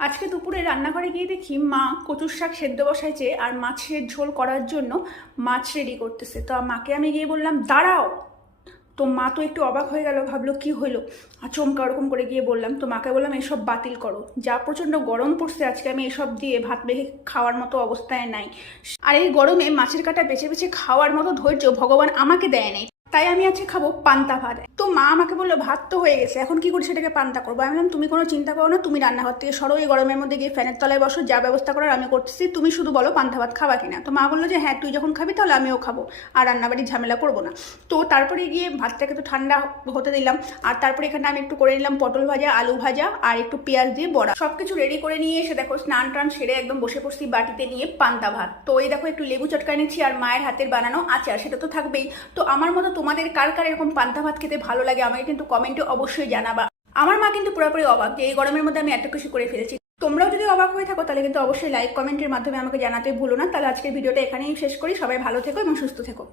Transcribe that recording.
আজকে দুপুরে রান্নাঘরে গিয়ে দেখি মা কচুর শাক সেদ্ধ বসাইছে আর মাছের ঝোল করার জন্য মাছ রেডি করতেছে। তো মাকে আমি গিয়ে বললাম দাঁড়াও। তো মা তো একটু অবাক হয়ে গেল, ভাবলো কি হলো, আচমকা ওরকম করে গিয়ে বললাম। তো মাকে বললাম এসব বাতিল করো, যা প্রচণ্ড গরম পড়ছে আজকে আমি এসব দিয়ে ভাত মেখে খাওয়ার মতো অবস্থায় নাই। আর এই গরমে মাছের কাঁটা বেছে বেছে খাওয়ার মতো ধৈর্য ভগবান আমাকে দেয় নাই, তাই আমি আজকে খাবো পান্তা ভাত। তো মা আমাকে বললো ভাত তো হয়ে গেছে, এখন কি করি সেটাকে পান্তা করবো। আমি বললাম তুমি কোনো চিন্তা করো না, তুমি রান্নাঘর থেকে সরো, এই গরমের মধ্যে গিয়ে ফ্যানের তলায় বসো, যা ব্যবস্থা করার আমি করতেছি, তুমি শুধু বলো পান্তা ভাত খাবা কিনা। তো মা বললো যে হ্যাঁ তুই যখন খাবি তাহলে আমিও খাবো, আর রান্নাবাড়ির ঝামেলা করবো না। তো তারপরে গিয়ে ভাতটাকে তো ঠান্ডা হতে দিলাম, আর তারপরে এখানে আমি একটু করে নিলাম পটল ভাজা, আলু ভাজা আর একটু পেঁয়াজ দিয়ে বড়া, সবকিছু রেডি করে নিয়ে এসে দেখো স্নান টান সেরে একদম বসে পড়ছি বাটিতে নিয়ে পান্তা ভাত। তো এই দেখো একটু লেবু চটকায় নিচ্ছি আর মায়ের হাতের বানানো আচার, সেটা তো থাকবেই। তো আমার মতো তোমাদের কার কার এরকম পান্তা ভাত খেতে ভালো লাগে আমাকে কিন্তু কমেন্টে অবশ্যই জানাবা। আমার মা কিন্তু পুরোপুরি অবাক যে এই গরমের মধ্যে আমি এত কিছু করে ফেলেছি। তোমরাও যদি অবাক হয়ে থাকো তাহলে কিন্তু অবশ্যই লাইক কমেন্টের মাধ্যমে আমাকে জানাতে ভুলো না। তাহলে আজকের ভিডিওটা এখানেই শেষ করি। সবাই ভালো থেকো এবং সুস্থ থেকো।